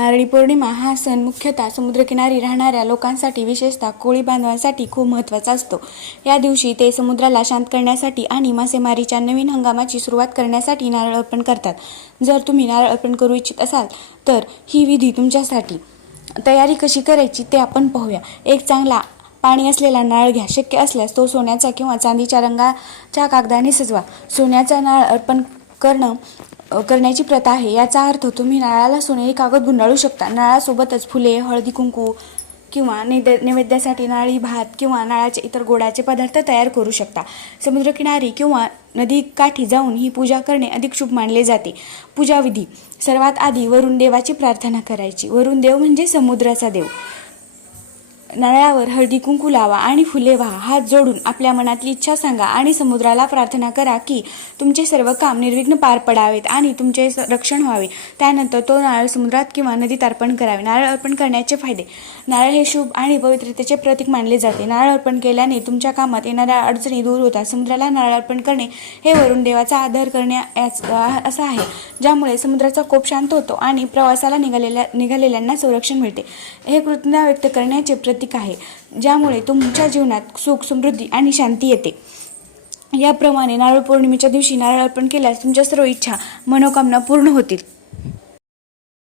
नारळी पौर्णिमा हा सण मुख्यतः समुद्रकिनारी राहणाऱ्या लोकांसाठी विशेषतः कोळी बांधवांसाठी खूप महत्त्वाचा असतो. या दिवशी ते समुद्राला शांत करण्यासाठी आणि मासेमारीच्या नवीन हंगामाची सुरुवात करण्यासाठी नारळ अर्पण करतात. जर तुम्ही नारळ अर्पण करू इच्छित असाल तर ही विधी तुमच्यासाठी तयारी कशी करायची ते आपण पाहूया. एक चांगला पाणी असलेला नारळ घ्या. शक्य असल्यास तो सोन्याचा किंवा चांदीच्या रंगाच्या कागदाने सजवा. सोन्याचा नारळ अर्पण करणं करण्याची प्रथा आहे. याचा अर्थ तुम्ही नारळाला सोनेरी कागद गुंडाळू शकता. नारळासोबतच फुले हळदी कुंकू किंवा नैद नैवेद्यासाठी नारळी भात किंवा नारळाचे इतर गोडाचे पदार्थ तयार करू शकता. समुद्रकिनारी किंवा नदी काठी जाऊन ही पूजा करणे अधिक शुभ मानले जाते. पूजाविधी. सर्वात आधी वरुण देवाची प्रार्थना करायची. वरुण देव म्हणजे समुद्राचा देव. नारळावर हळदी कुंकू लावा आणि फुले व्हा. हात जोडून आपल्या मनातली इच्छा सांगा आणि समुद्राला प्रार्थना करा की तुमचे सर्व काम निर्विघ्न पार पडावेत आणि तुमचे रक्षण व्हावे. त्यानंतर तो नारळ समुद्रात किंवा नदीत अर्पण करावे. नारळ अर्पण करण्याचे फायदे. नारळ हे शुभ आणि पवित्रतेचे प्रतीक मानले जाते. नारळ अर्पण केल्याने तुमच्या कामात येणाऱ्या अडचणी दूर होतात. समुद्राला नारळ अर्पण करणे हे वरून देवाचा आदर करणे याच- असं आहे ज्यामुळे समुद्राचा कोप शांत होतो आणि प्रवासाला निघालेल्या निघालेल्यांना संरक्षण मिळते. हे कृतज्ञता व्यक्त करण्याचे प्रतीक आहे ज्यामुळे तुमच्या जीवनात सुख समृद्धी आणि शांती येते. याप्रमाणे नारळ पौर्णिमेच्या दिवशी नारळ अर्पण केल्यास तुमच्या सर्व इच्छा मनोकामना पूर्ण होतील.